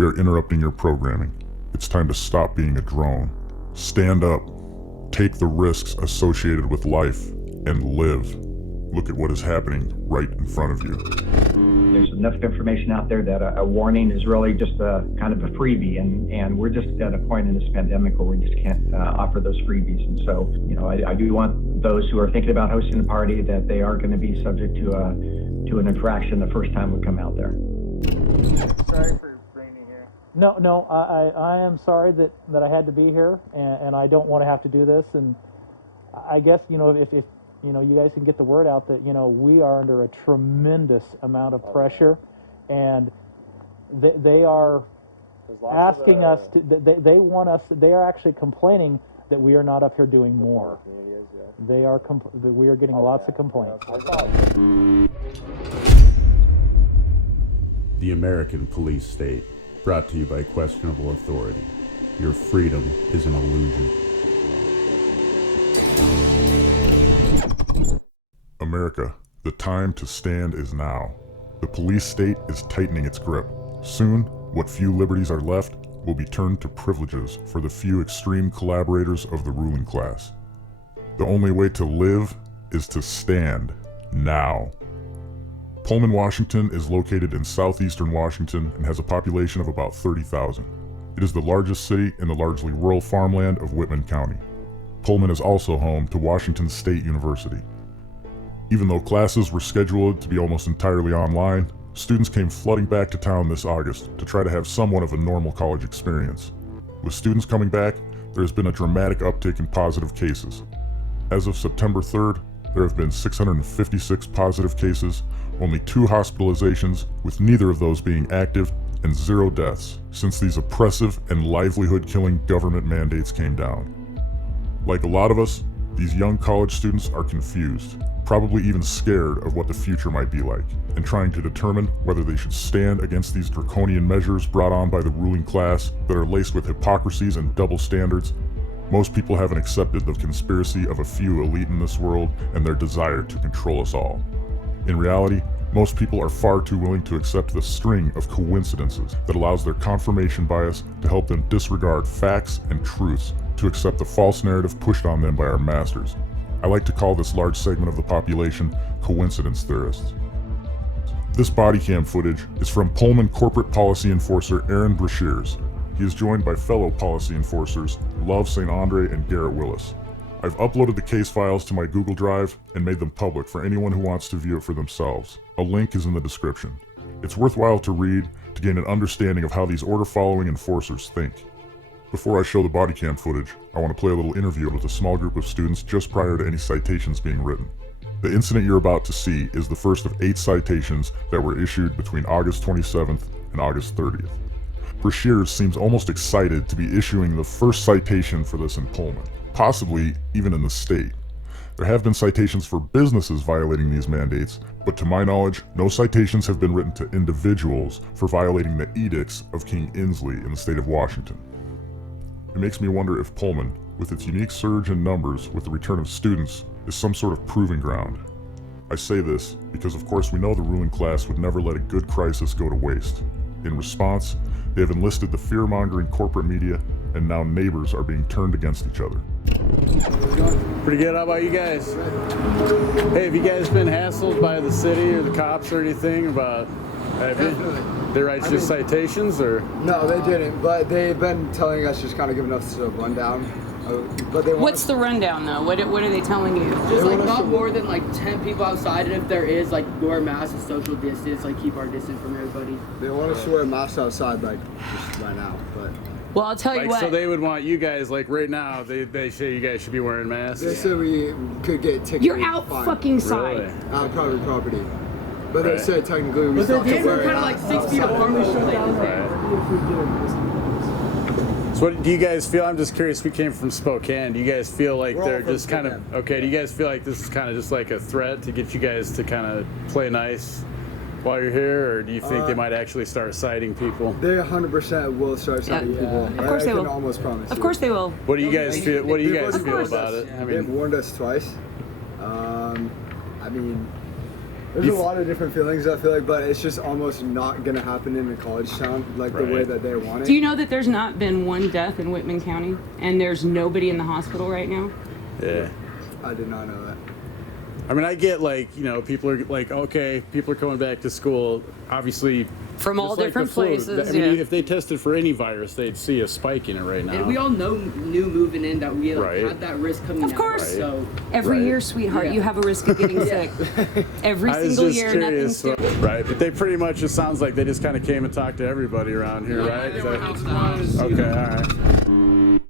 We are interrupting your programming. It's time to stop being a drone. Stand up. Take the risks associated with life and live. Look at what is happening right in front of you. There's enough information out there that a warning is really just a kind of a freebie, and we're just at a point in this pandemic where we just can't offer those freebies. And so, you know, I do want those who are thinking about hosting a party that they are going to be subject to an infraction the first time we come out there. Sorry for bringing here. No, I am sorry that I had to be here, and I don't want to have to do this. And I guess, you know, if you know, you guys can get the word out that, you know, we are under a tremendous amount of pressure, and they are asking us to, they want us, they are actually complaining that we are not up here doing more. They are, we are getting lots of complaints. The American police state, brought to you by questionable authority. Your freedom is an illusion. America, the time to stand is now. The police state is tightening its grip. Soon, what few liberties are left will be turned to privileges for the few extreme collaborators of the ruling class. The only way to live is to stand now. Pullman, Washington is located in southeastern Washington and has a population of about 30,000. It is the largest city in the largely rural farmland of Whitman County. Pullman is also home to Washington State University. Even though classes were scheduled to be almost entirely online, students came flooding back to town this August to try to have somewhat of a normal college experience. With students coming back, there has been a dramatic uptick in positive cases. As of September 3rd, there have been 656 positive cases, only 2 hospitalizations, with neither of those being active, and 0 deaths since these oppressive and livelihood-killing government mandates came down. Like a lot of us, these young college students are confused, probably even scared of what the future might be like, and trying to determine whether they should stand against these draconian measures brought on by the ruling class that are laced with hypocrisies and double standards. Most people haven't accepted the conspiracy of a few elite in this world and their desire to control us all. In reality, most people are far too willing to accept the string of coincidences that allows their confirmation bias to help them disregard facts and truths to accept the false narrative pushed on them by our masters. I like to call this large segment of the population coincidence theorists. This body cam footage is from Pullman corporate policy enforcer Aaron Brashears. He is joined by fellow policy enforcers Love St. Andre and Garrett Willis. I've uploaded the case files to my Google Drive and made them public for anyone who wants to view it for themselves. A link is in the description. It's worthwhile to read to gain an understanding of how these order-following enforcers think. Before I show the body cam footage, I want to play a little interview with a small group of students just prior to any citations being written. The incident you're about to see is the first of 8 citations that were issued between August 27th and August 30th. Brashears seems almost excited to be issuing the first citation for this in Pullman, possibly even in the state. There have been citations for businesses violating these mandates, but to my knowledge, no citations have been written to individuals for violating the edicts of King Inslee in the state of Washington. It makes me wonder if Pullman, with its unique surge in numbers with the return of students, is some sort of proving ground. I say this because of course we know the ruling class would never let a good crisis go to waste. In response, they have enlisted the fear-mongering corporate media, and now neighbors are being turned against each other. Pretty good. How about you guys? Hey, have you guys been hassled by the city or the cops or anything about, have you? They write just citations or? No, they didn't, but they've been telling us, just kind of giving us a rundown. But they What's the rundown though? What are they telling you? Just like not more than like 10 people outside, and if there is, like wear masks and social distance, like keep our distance from everybody. They want us to wear masks outside, like just right now, but. Well, I'll tell you what. So they would want you guys, like right now, they say you guys should be wearing masks? They said we could get ticketed. You're out fucking side. Really? Out of private property. But they said technically we still have to wear it. Kind of like 6 feet apart. We should So what do you guys feel? I'm just curious, we came from Spokane. Do you guys feel like they're just kind of, okay, do you guys feel like this is kind of just like a threat to get you guys to kind of play nice while you're here, or do you think they might actually start citing people? They 100% will start citing people. Of course they will. I can almost promise. Of course they will. What do you guys feel? What do you guys feel about it? I mean, they've warned us twice. I mean, There's a lot of different feelings, I feel like, but it's just almost not going to happen in a college town like the way that they want it. Do you know that there's not been one death in Whitman County and there's nobody in the hospital right now? Yeah. I did not know that. I mean, I get like, you know, people are like, okay, people are coming back to school, obviously. From all just like different the flu. places, I mean, yeah. if they tested for any virus, they'd see a spike in it right now. And we all knew moving in that we like, had that risk coming out. Of course. Right. So Every year, sweetheart, you have a risk of getting sick. Every I was single just year, curious, nothing's new. right? But they pretty much, it sounds like they just kind of came and talked to everybody around here, right? they were house to house. Okay, all right.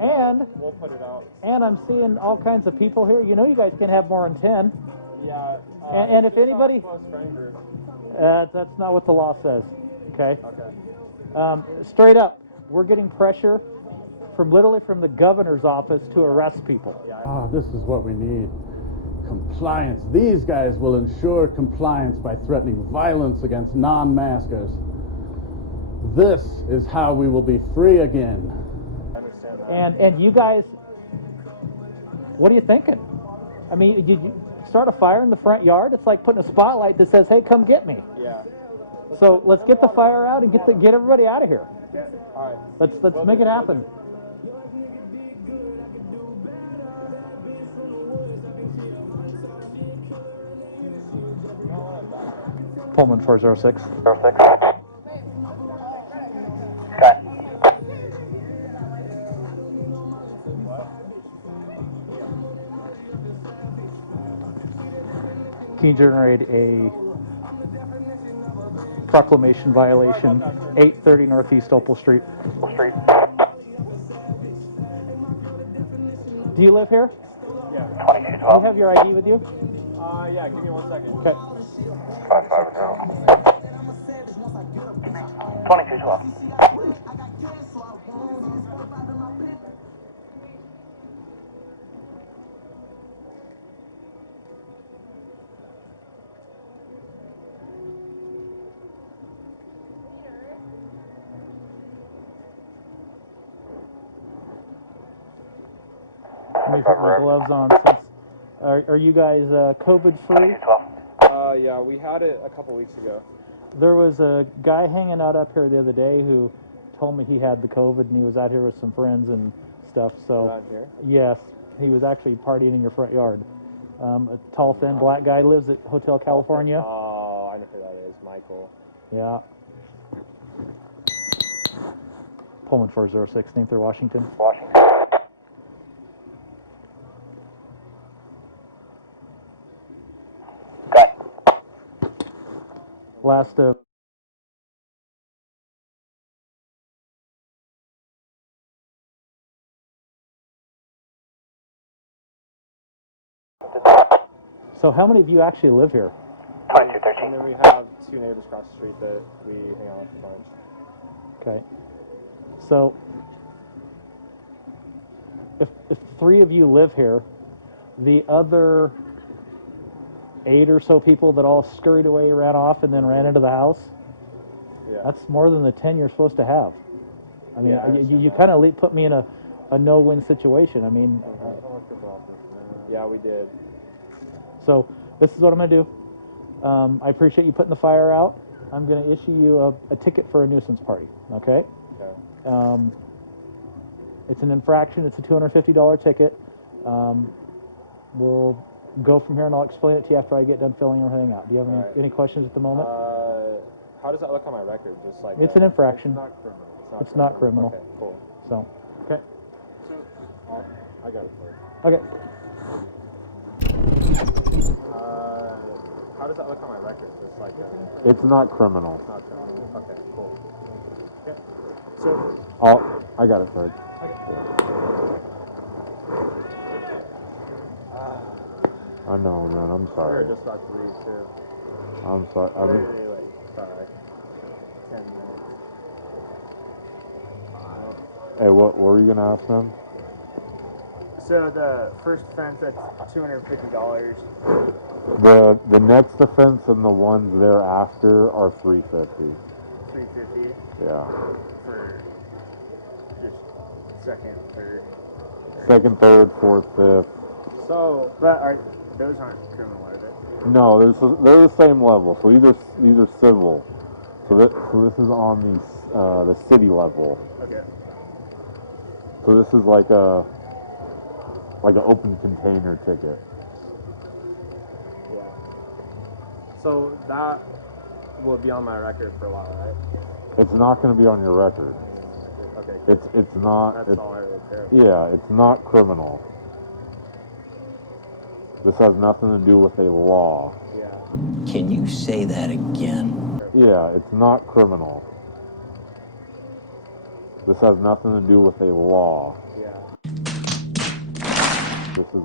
And we'll put it out. And I'm seeing all kinds of people here. You know, you guys can have more than 10. Yeah. And if anybody, Close friend group. that's not what the law says. Okay. Straight up, we're getting pressure from literally from the governor's office to arrest people. Ah, this is what we need. Compliance. These guys will ensure compliance by threatening violence against non-maskers. This is how we will be free again. I understand that. And you guys, what are you thinking? I mean, you start a fire in the front yard. It's like putting a spotlight that says, "Hey, come get me." Yeah. So let's get the fire out and get everybody out of here. Yeah. All right. Let's make it happen. Pullman 406. Can you generate a proclamation violation, 830 Northeast Opal Street? Do you live here? Yeah. Do you have your ID with you? Yeah. Give me 1 second. Okay. 2212. Let me put my gloves on. Since, are you guys COVID free? Yeah, we had it a couple weeks ago. There was a guy hanging out up here the other day who told me he had the COVID and he was out here with some friends and stuff. So Around here? yes, he was actually partying in your front yard. A tall, thin, black guy lives at Hotel California. Oh, I know who that is. Michael. Yeah. Pullman 406, named through Washington. Last So how many of you actually live here? 2213. And then we have 2 neighbors across the street that we hang out with a bunch. Okay. So if 3 of you live here, the other 8 or so people that all scurried away, ran off, and then ran into the house, Yeah. that's more than the 10 you're supposed to have. I mean, Yeah, I you understand kind of put me in a no-win situation. I mean, Yeah, we did. so this is what I'm going to do. I appreciate you putting the fire out. I'm going to issue you a ticket for a nuisance party, okay? Okay. It's an infraction. It's a $250 ticket. We'll go from here, and I'll explain it to you after I get done filling everything out. Do you have any questions at the moment? How does that look on my record? Just like It's an infraction. It's not criminal. It's not criminal. Okay, cool. So, okay. I got it for you. Okay. How does that look on my record? Just like It's not criminal. it's not criminal. Okay, cool. Okay. So I got it, Fred. I know, man. I'm sorry. we're just about to leave too. I'm sorry. I mean, Really late. Sorry. 10 minutes. hey, what were you gonna ask them? So the first offense, that's $250. The next offense and the ones thereafter are $350. $350 Yeah. for just second, third. second, third, fourth, fifth. So, but those aren't criminal, are they? No, they're the same level. So these are civil. So this is on the city level. Okay. So this is like an open container ticket. Yeah. So that will be on my record for a while, right? It's not going to be on your record. Okay. It's not. That's all I really care about. Yeah, it's not criminal. This has nothing to do with a law. Yeah. Can you say that again? Yeah, it's not criminal. This has nothing to do with a law. Yeah. This is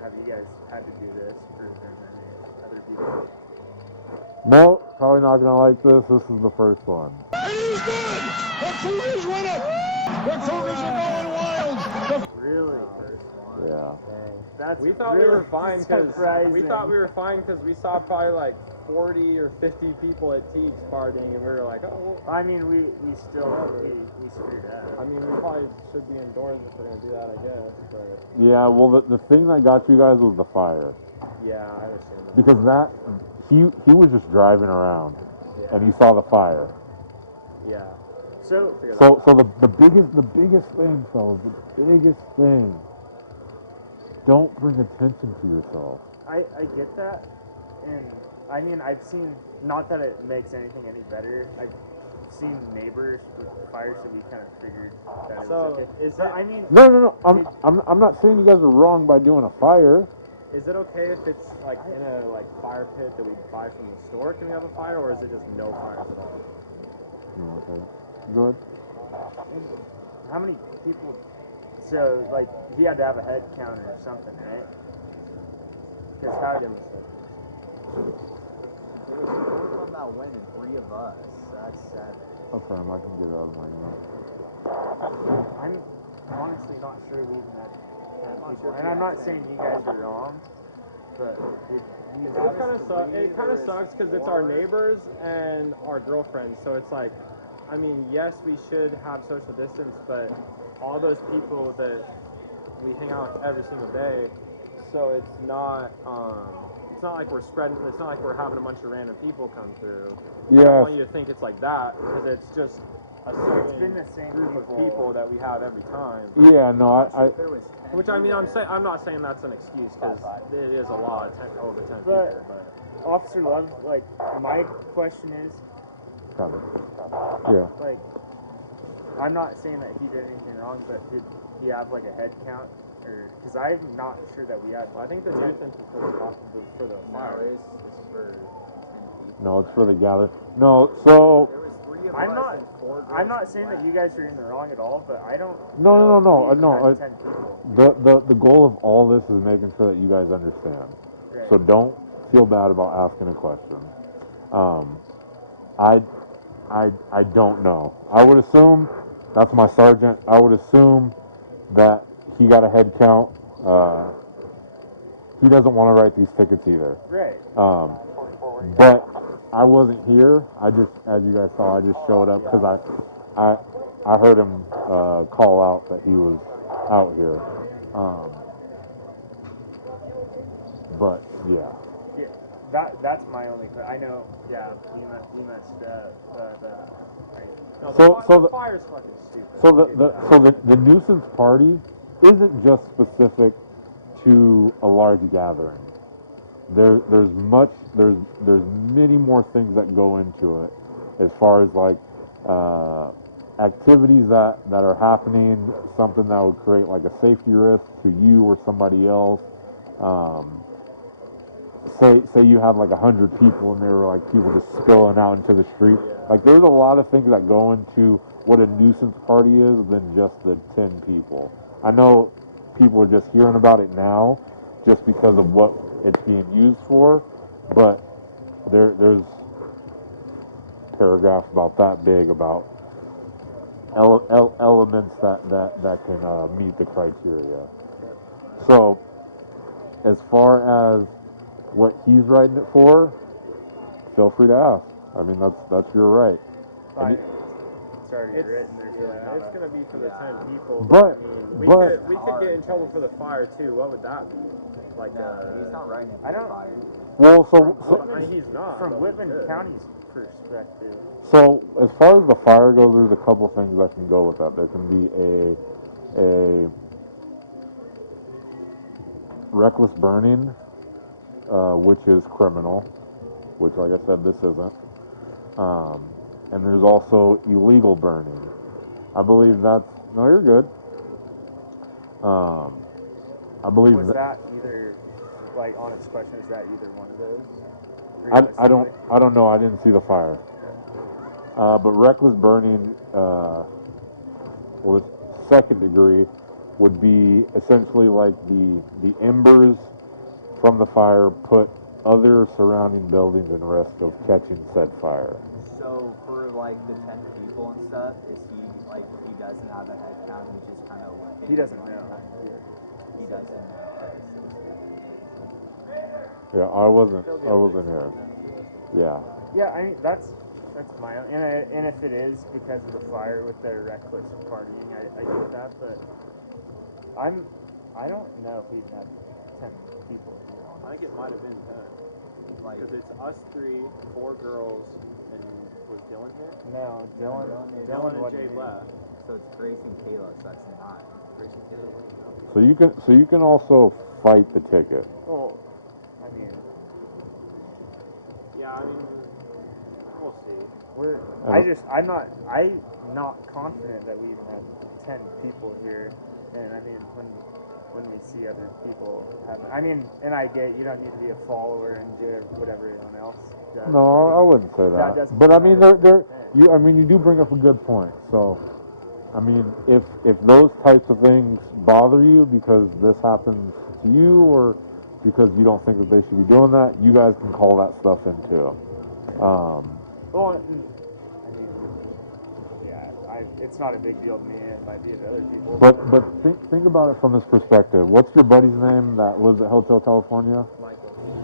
Have you guys had to do this for any other people? No, probably not gonna like this. This is the first one. Really? First one. Yeah. That's We thought really we were fine because surprising. we saw probably like 40 or 50 people at Teague's partying, and we were like, oh. Well, I mean, we screwed up. I mean, we probably should be indoors if we're gonna do that, I guess. But Yeah. Well, the thing that got you guys was the fire, yeah, I understand that. because he was just driving around, and he saw the fire. Yeah. So The biggest thing, fellas, the biggest thing. Don't bring attention to yourself. I get that, and I mean I've seen, not that it makes anything any better. I've seen neighbors with fires, so we kind of figured that it was okay. Is that? I mean, No. I'm not saying you guys are wrong by doing a fire. Is it okay if it's like in a fire pit that we buy from the store? Can we have a fire, or is it just no fires at all? Okay. Good. how many people? So he had to have a head count or something, right? Because how? There was 4 of them that went and 3 of us. That's 7. Okay, I can get it out of my email. I'm honestly not sure we even had 10 people. And I'm not saying you guys are wrong, but it kind of sucks because it's our neighbors and our girlfriends. So it's like, I mean, yes, we should have social distance, but all those people that we hang out with every single day, so it's not like we're spreading. It's not like we're having a bunch of random people come through. I don't want you to think it's like that, because it's just a certain group of people that we have every time. Yeah, no, Which I mean, I'm not saying that's an excuse, because it is a lot of over 10 people. But Officer Love, my question is, yeah. I'm not saying that he did anything wrong, but did he have a head count? Or because I'm not sure that we had. I think the nuisance is for the fire. It's for 10 people. No, it's for the gather. No, so There was 3 of us and 4 girls. I'm not saying that you guys are in the wrong at all, but I don't. No. 10 people. The goal of all this is making sure that you guys understand. Right. So don't feel bad about asking a question. I don't know. I would assume that's my sergeant. I would assume that he got a head count. He doesn't want to write these tickets either. Right. But I wasn't here. I just, as you guys saw, I just showed up because I heard him call out that he was out here. But yeah. That's my only. I know. Yeah, we messed up. The fire's fucking stupid. So the nuisance party isn't just specific to a large gathering. There's many more things that go into it, as far as activities that are happening, something that would create a safety risk to you or somebody else. Say you have 100 people and there were people just spilling out into the street. There's a lot of things that go into what a nuisance party is than just the 10 people. I know people are just hearing about it now just because of what it's being used for, but there's paragraphs about that big about elements that can meet the criteria. So as far as what he's writing it for, feel free to ask. I mean, that's your right. already written. There's really not it's gonna be for the 10 people. But- I mean, but- we could get in trouble for the fire too. What would that be? Like, he's not writing it for I don't. fire. Well, I mean, he's not. From but Whitman we could. County's perspective. So as far as the fire goes, there's a couple things that can go with that. There can be a reckless burning, which is criminal, which, like I said, this isn't. And there's also illegal burning. I believe that's no, you're good. I believe Was that either, like, honest question, is that either one of those? I don't know. I didn't see the fire. But reckless burning, with second degree, would be essentially like the embers from the fire put other surrounding buildings in risk of catching said fire. So for like the 10 people and stuff, is he like he doesn't have a head count? He's just kind of like He doesn't know. He doesn't know. Yeah, I wasn't here. Yeah. Yeah, I mean that's my own, and if it is because of the fire with their reckless partying, I get that, but I don't know if we've had 10 people here. I think it might have been 10. Because it's us 3, 4 girls, and was Dylan here? No, Dylan and wasn't Jade here. left. So it's Grace and Kayla, so that's 9. Grace and Kayla. So you can also fight the ticket. Well, I mean, Yeah, I mean, we'll see. I'm not confident that we even have 10 people here, and I mean when we see other people having, I mean, and I get you don't need to be a follower and do whatever everyone else does. No, I wouldn't say That that. doesn't But I mean, matter. you do bring up a good point. So, I mean, if those types of things bother you because this happens to you, or because you don't think that they should be doing that, you guys can call that stuff in too. Well, I mean, yeah, it's not a big deal to me. It might be to other people. But think about it from this perspective. What's your buddy's name that lives at Hotel California?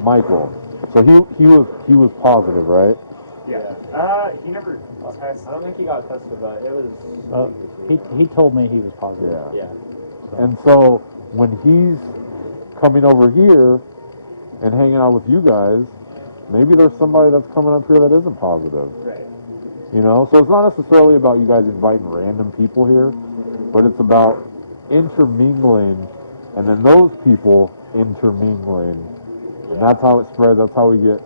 Michael. So he was positive, right? Yeah. He never tested. I don't think he got tested, but it was. He told me he was positive. Yeah. Yeah. And so when he's coming over here and hanging out with you guys, maybe there's somebody that's coming up here that isn't positive. Right. You know, so it's not necessarily about you guys inviting random people here, but it's about intermingling, and then those people intermingling, and that's how it spreads. That's how we get,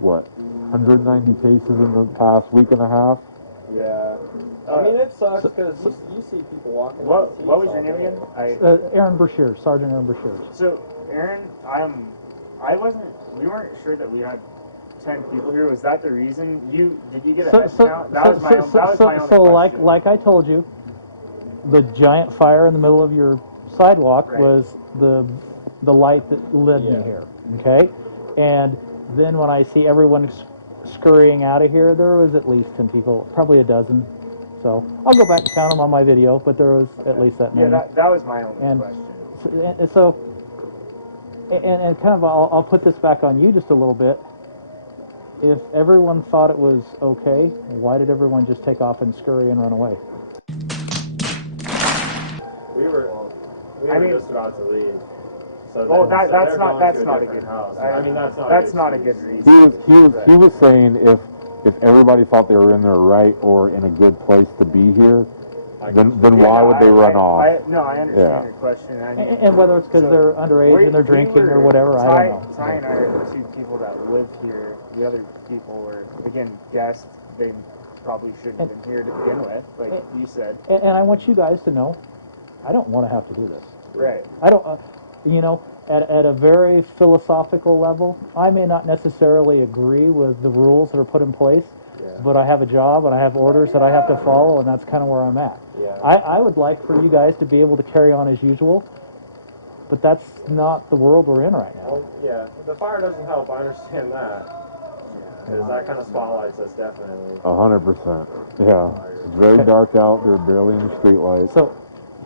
what, 190 cases in the past week and a half? Yeah. I mean, it sucks because you see people walking. What was your name again? Aaron Brashear, Sergeant Aaron Brashear. So, Aaron, we weren't sure that we had 10 people here. Was that the reason? Did you get a head count? That was my own question. So like I told you, the giant fire in the middle of your sidewalk was the light that led me here, okay? And then when I see everyone scurrying out of here, there was at least 10 people, probably a dozen. So I'll go back and count them on my video, but there was at least that many. Yeah, that was my only question. And kind of, I'll put this back on you just a little bit. If everyone thought it was okay, why did everyone just take off and scurry and run away? We were just about to leave. So that's not a good house. That's not a good reason. He was saying if everybody thought they were in their right or in a good place to be here, then why would they run off? I understand your question. I mean, And whether it's because they're underage and they're drinking or whatever, I don't know. Ty and I are the 2 people that live here. The other people were, again, guests. They probably shouldn't have been here to begin with, like you said. And I want you guys to know, I don't want to have to do this. Right. I don't, at a very philosophical level, I may not necessarily agree with the rules that are put in place, but I have a job and I have orders that I have to follow, and that's kind of where I'm at. Yeah. I would like for you guys to be able to carry on as usual, but that's not the world we're in right now. Well, yeah, the fire doesn't help. I understand that. Because that kind of spotlights us, definitely. 100%. Yeah. It's very dark out. They're barely in the street light. So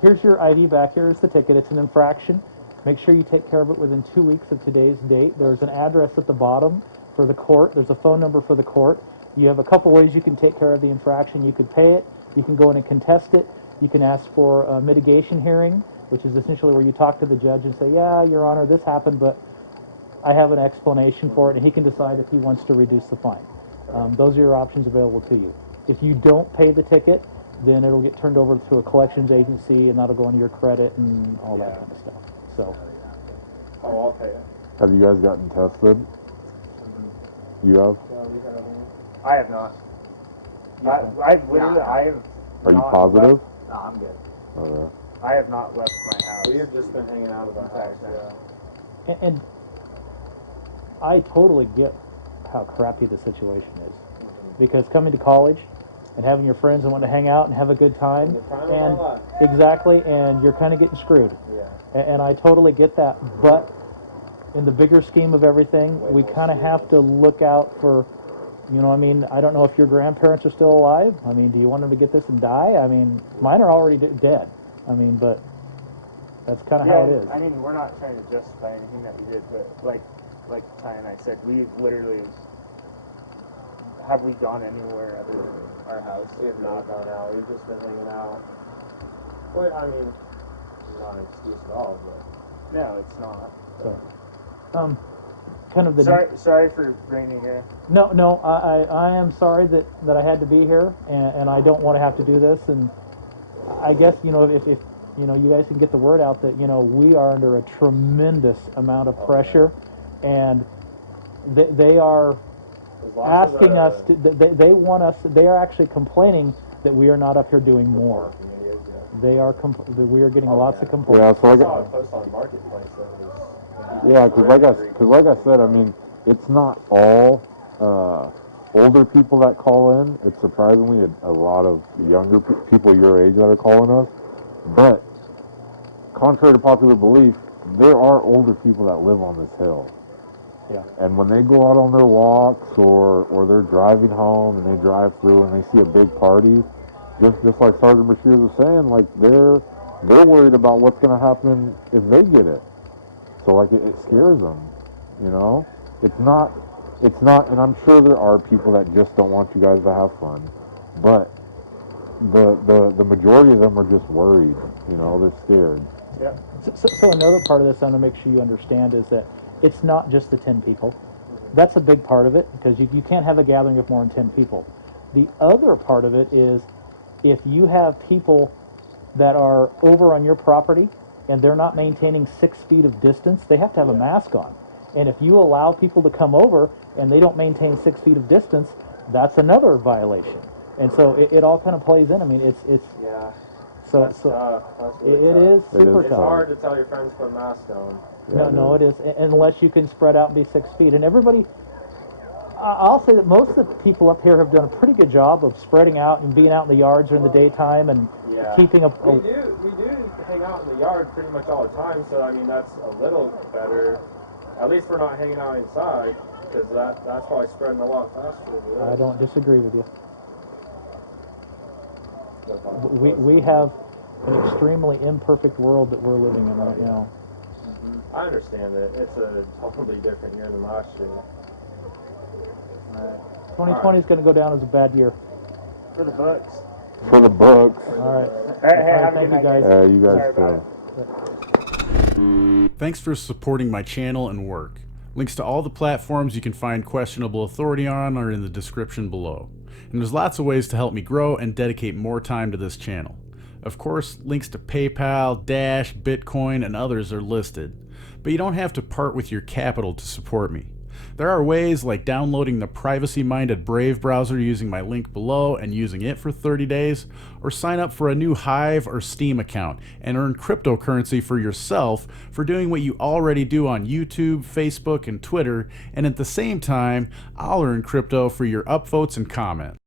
here's your ID back. Here's the ticket. It's an infraction. Make sure you take care of it within 2 weeks of today's date. There's an address at the bottom for the court. There's a phone number for the court. You have a couple ways you can take care of the infraction. You could pay it, you can go in and contest it, you can ask for a mitigation hearing, which is essentially where you talk to the judge and say, yeah, Your Honor, this happened, but I have an explanation for it, and he can decide if he wants to reduce the fine. Those are your options available to you. If you don't pay the ticket, then it'll get turned over to a collections agency, and that'll go into your credit and all that kind of stuff. So. Oh, I'll pay it. Have you guys gotten tested? You have? I have not. I've literally, I have. Are you positive? No, I'm good. Okay. I have not left my house. We have just been hanging out at our house. Yeah. And I totally get how crappy the situation is, because coming to college and having your friends and wanting to hang out and have a good time, and exactly, and you're kind of getting screwed. Yeah. And I totally get that, but in the bigger scheme of everything, we kind of have to look out for, you know, I mean, I don't know if your grandparents are still alive. I mean, do you want them to get this and die? I mean, mine are already dead. I mean, but that's kind of how it is. I mean, we're not trying to justify anything that we did, but like Ty and I said, we literally, have we gone anywhere other than our house? We have not gone out. We've just been hanging out. Well, I mean, not an excuse at all, but no, it's not. So, kind of the sorry for bringing you here. No, I am sorry that I had to be here, and I don't want to have to do this. And I guess, you know, if you know, you guys can get the word out that, you know, we are under a tremendous amount of pressure, and they are asking us to, they want us, they are actually complaining that we are not up here doing more. They are we are getting lots of complaints. Yeah, so I saw a post on Marketplace that was, yeah, because like I said, I mean, it's not all older people that call in. It's surprisingly a lot of younger people your age that are calling us. But contrary to popular belief, there are older people that live on this hill. Yeah. And when they go out on their walks or they're driving home and they drive through and they see a big party, just like Sergeant Bashir was saying, like they're worried about what's going to happen if they get it. So like it scares them, you know. It's not, and I'm sure there are people that just don't want you guys to have fun, but the majority of them are just worried, you know. They're scared. Yeah. So another part of this I want to make sure you understand is that it's not just the 10 people. That's a big part of it, because you can't have a gathering of more than 10 people. The other part of it is if you have people that are over on your property and they're not maintaining 6 feet of distance, they have to have a mask on. And if you allow people to come over and they don't maintain 6 feet of distance, that's another violation. And so it all kind of plays in. I mean, it's yeah. So, that's tough. That's really it tough. is super It's tough. hard to tell your friends to put a mask on. No, it is, unless you can spread out and be 6 feet. And everybody, I'll say that most of the people up here have done a pretty good job of spreading out and being out in the yards during the daytime and keeping up. We do hang out in the yard pretty much all the time, so I mean that's a little better. At least we're not hanging out inside, because that's probably spreading a lot faster. I don't disagree with you. We have an extremely imperfect world that we're living in right now. I understand that it's a totally different year than last year. 2020 is going to go down as a bad year. For the books. For the books. All right. Hey, Thank you guys. Yeah, you guys too. Thanks for supporting my channel and work. Links to all the platforms you can find questionable authority on are in the description below. And there's lots of ways to help me grow and dedicate more time to this channel. Of course, links to PayPal, Dash, Bitcoin, and others are listed. But you don't have to part with your capital to support me. There are ways like downloading the privacy-minded Brave browser using my link below and using it for 30 days, or sign up for a new Hive or Steam account and earn cryptocurrency for yourself for doing what you already do on YouTube, Facebook, and Twitter, and at the same time, I'll earn crypto for your upvotes and comments.